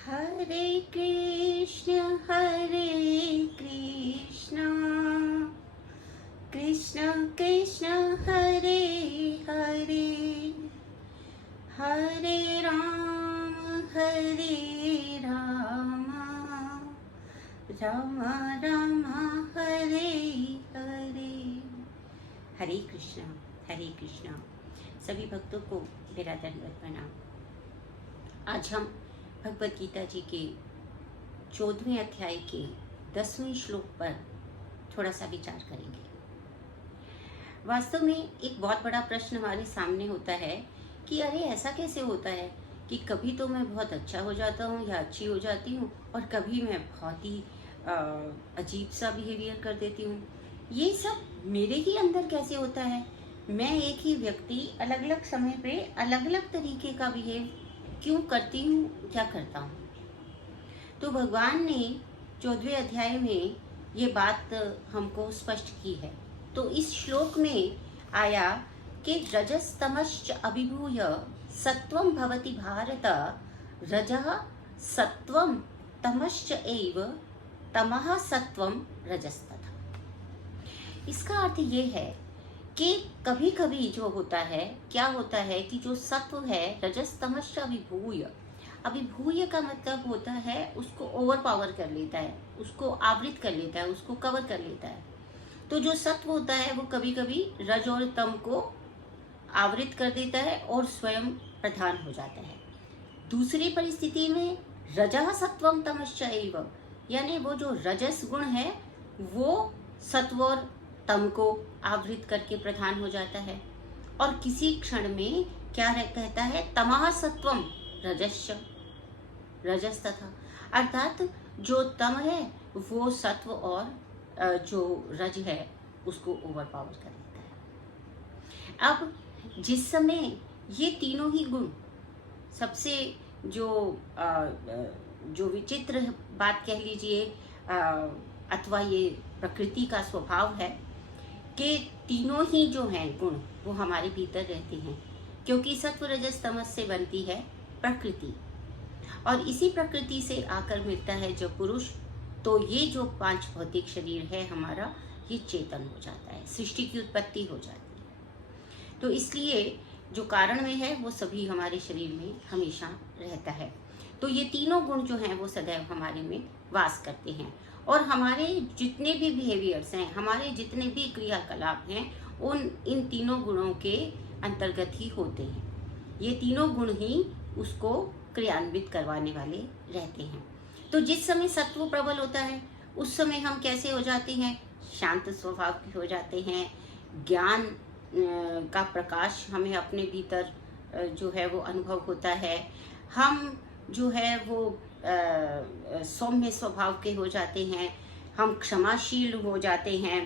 हरे कृष्ण कृष्ण कृष्ण हरे हरे, हरे राम राम राम हरे हरे। हरे कृष्ण हरे कृष्ण। सभी भक्तों को मेरा दंडवत प्रणाम। आज हम भगवत गीता जी के 14वें अध्याय के 10वें श्लोक पर थोड़ा सा विचार करेंगे। वास्तव में एक बहुत बड़ा प्रश्न हमारे सामने होता है कि अरे ऐसा कैसे होता है कि कभी तो मैं बहुत अच्छा हो जाता हूँ या अच्छी हो जाती हूँ और कभी मैं बहुत ही अजीब सा बिहेवियर कर देती हूँ। ये सब मेरे ही अंदर कैसे होता है? मैं एक ही व्यक्ति अलग अलग समय पे अलग अलग तरीके का बिहेव क्यों करती हूँ, क्या करता हूँ? तो भगवान ने 14वें अध्याय में ये बात हमको स्पष्ट की है। तो इस श्लोक में आया कि रजस्तमश्च अभिभूय सत्वं भवति भारत, रजः सत्वं तमश्च एव तमः सत्वं रजस्तथा। इसका अर्थ ये है कि कभी कभी जो होता है, क्या होता है कि जो सत्व है रजस्तमश्च अभिभूय, अभिभूय का मतलब होता है उसको ओवर पावर कर लेता है, उसको आवृत कर लेता है, उसको कवर कर लेता है। तो जो सत्व होता है वो कभी कभी रज और तम को आवृत कर देता है और स्वयं प्रधान हो जाता है। दूसरी परिस्थिति में रजः सत्वम तमश्च एव, यानी वो जो रजस गुण है वो सत्व और तम को आवृत करके प्रधान हो जाता है। और किसी क्षण में क्या कहता है, तमः सत्वम रजस्य रजस तथा, अर्थात जो तम है वो सत्व और जो रज है उसको ओवर पावर कर लेता है। अब जिस समय ये तीनों ही गुण, सबसे जो विचित्र बात कह लीजिए अथवा ये प्रकृति का स्वभाव है कि तीनों ही जो हैं गुण वो हमारे भीतर रहते हैं, क्योंकि सत्व रजस तमस से बनती है प्रकृति और इसी प्रकृति से आकर मिलता है जो पुरुष। तो ये जो 5 भौतिक शरीर है हमारा, ये चेतन हो जाता है, सृष्टि की उत्पत्ति हो जाती है। तो इसलिए जो कारण में है वो सभी हमारे शरीर में हमेशा रहता है। तो ये तीनों गुण जो हैं वो सदैव हमारे में वास करते हैं और हमारे जितने भी बिहेवियर्स हैं, हमारे जितने भी क्रियाकलाप हैं, इन तीनों गुणों के अंतर्गत ही होते हैं। ये तीनों गुण ही उसको क्रियान्वित करवाने वाले रहते हैं। तो जिस समय सत्व प्रबल होता है उस समय हम कैसे हो जाते हैं, शांत स्वभाव के हो जाते हैं। ज्ञान का प्रकाश हमें अपने भीतर जो है वो अनुभव होता है। हम जो है वो सौम्य स्वभाव के हो जाते हैं, हम क्षमाशील हो जाते हैं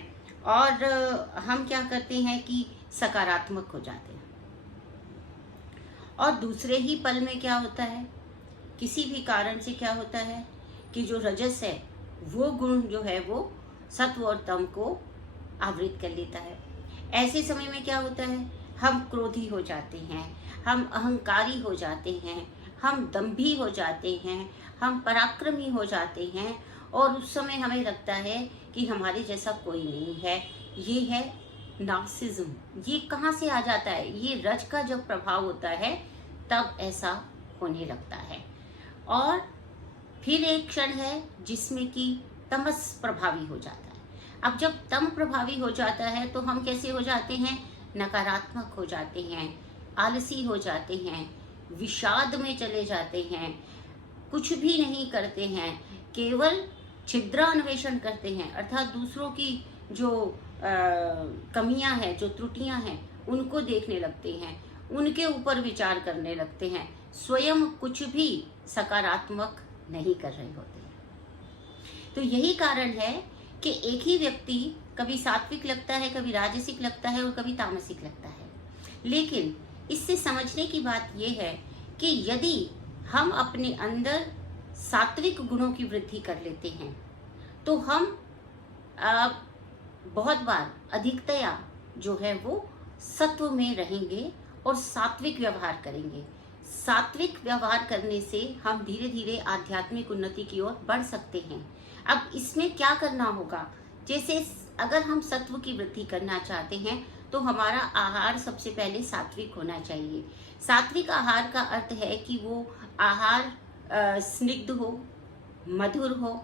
और हम क्या करते हैं कि सकारात्मक हो जाते हैं। और दूसरे ही पल में क्या होता है, किसी भी कारण से क्या होता है कि जो रजस है वो गुण जो है वो सत्व और तम को आवृत कर लेता है। ऐसे समय में क्या होता है, हम क्रोधी हो जाते हैं, हम अहंकारी हो जाते हैं, हम दंभी हो जाते हैं, हम पराक्रमी हो जाते हैं और उस समय हमें लगता है कि हमारे जैसा कोई नहीं है। ये है नार्सिज्म। ये कहाँ से आ जाता है, ये रज का जब प्रभाव होता है तब ऐसा होने लगता है। और फिर एक क्षण है जिसमें कि तमस प्रभावी हो जाता है। अब जब तम प्रभावी हो जाता है तो हम कैसे हो जाते हैं, नकारात्मक हो जाते हैं, आलसी हो जाते हैं, विषाद में चले जाते हैं, कुछ भी नहीं करते हैं, केवल छिद्रान्वेषण करते हैं, अर्थात दूसरों की जो कमियां हैं, जो त्रुटियां हैं उनको देखने लगते हैं, उनके ऊपर विचार करने लगते हैं, स्वयं कुछ भी सकारात्मक नहीं कर रहे होते हैं। तो यही कारण है कि एक ही व्यक्ति कभी सात्विक लगता है, कभी राजसिक लगता है और कभी तामसिक लगता है। लेकिन इससे समझने की बात यह है कि यदि हम अपने अंदर सात्विक गुणों की वृद्धि कर लेते हैं तो हम बहुत बार अधिकतया जो है वो सत्व में रहेंगे और सात्विक व्यवहार करेंगे। सात्विक व्यवहार करने से हम धीरे धीरे आध्यात्मिक उन्नति की ओर बढ़ सकते हैं। अब इसमें क्या करना होगा, जैसे अगर हम सत्व की वृद्धि करना चाहते हैं तो हमारा आहार सबसे पहले सात्विक होना चाहिए। सात्विक आहार का अर्थ है कि वो आहार स्निग्ध हो, मधुर हो,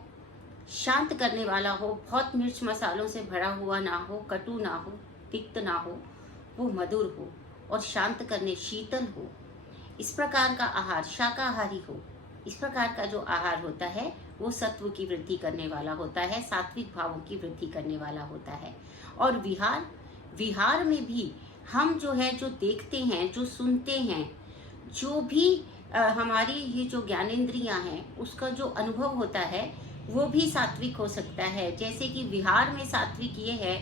शांत करने वाला हो, बहुत मिर्च मसालों से भरा हुआ ना हो, कटु ना हो, तिक्त ना हो, वो मधुर हो और शांत करने, शीतल हो। इस प्रकार का आहार शाकाहारी हो। इस प्रकार का जो आहार होता है वो सत्व की वृद्धि करने वाला होता है, सात्विक भावों की वृद्धि करने वाला होता है। और विहार में भी हम जो है, जो देखते हैं, जो सुनते हैं, जो भी हमारी ये जो ज्ञानेंद्रियां हैं उसका जो अनुभव होता है वो भी सात्विक हो सकता है। जैसे कि विहार में सात्विक ये है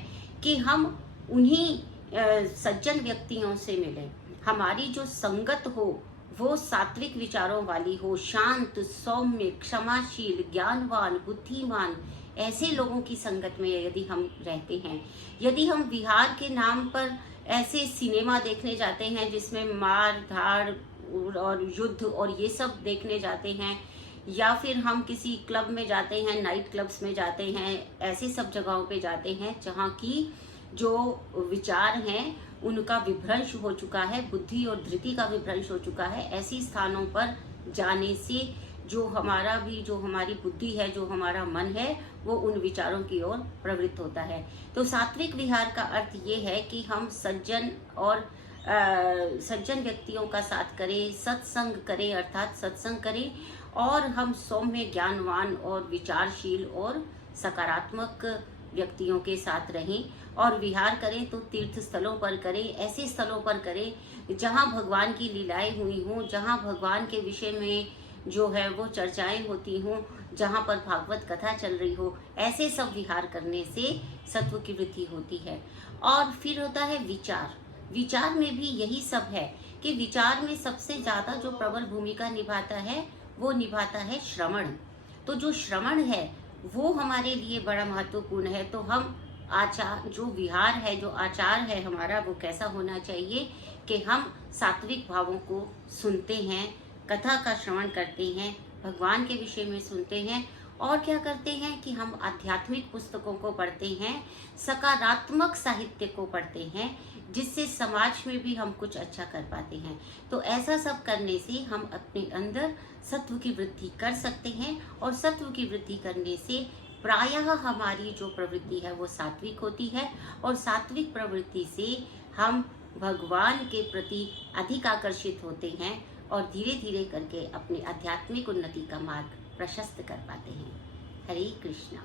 कि हम उन्हीं सज्जन व्यक्तियों से मिलें, हमारी जो संगत हो वो सात्विक विचारों वाली हो, शांत, सौम्य, क्षमाशील, ज्ञानवान, बुद्धिमान, ऐसे लोगों की संगत में यदि हम रहते हैं। यदि हम विहार के नाम पर ऐसे सिनेमा देखने जाते हैं जिसमें मार धाड़ और युद्ध और ये सब देखने जाते हैं, या फिर हम किसी क्लब में जाते हैं, नाइट क्लब्स में जाते हैं, ऐसे सब जगहों पे जाते हैं जहाँ की जो विचार हैं उनका विभ्रंश हो चुका है, बुद्धि और धृति का विभ्रंश हो चुका है, ऐसी स्थानों पर जाने से जो हमारी बुद्धि है, जो हमारा मन है, वो उन विचारों की ओर प्रवृत्त होता है। तो सात्विक विहार का अर्थ ये है कि हम सज्जन व्यक्तियों का साथ करें, सत्संग करें, अर्थात सत्संग करें, और हम सौम्य, ज्ञानवान और विचारशील और सकारात्मक व्यक्तियों के साथ रहें। और विहार करें तो तीर्थ स्थलों पर करें, ऐसे स्थलों पर करें जहाँ भगवान की लीलाएं हुई हों, जहाँ भगवान के विषय में जो है वो चर्चाएं होती हों, जहाँ पर भागवत कथा चल रही हो, ऐसे सब विहार करने से सत्व की वृद्धि होती है। और फिर होता है विचार में भी यही सब है कि विचार में सबसे ज्यादा जो प्रबल भूमिका निभाता है वो निभाता है श्रवण। तो जो श्रवण है वो हमारे लिए बड़ा महत्वपूर्ण है। तो हम जो विहार है, जो आचार है हमारा, वो कैसा होना चाहिए कि हम सात्विक भावों को सुनते हैं, कथा का श्रवण करते हैं, भगवान के विषय में सुनते हैं, और क्या करते हैं कि हम आध्यात्मिक पुस्तकों को पढ़ते हैं, सकारात्मक साहित्य को पढ़ते हैं, जिससे समाज में भी हम कुछ अच्छा कर पाते हैं। तो ऐसा सब करने से हम अपने अंदर सत्व की वृद्धि कर सकते हैं, और सत्व की वृद्धि करने से प्रायः हमारी जो प्रवृत्ति है वो सात्विक होती है, और सात्विक प्रवृत्ति से हम भगवान के प्रति अधिक आकर्षित होते हैं और धीरे धीरे करके अपनी आध्यात्मिक उन्नति का मार्ग प्रशस्त कर पाते हैं। हरे कृष्णा।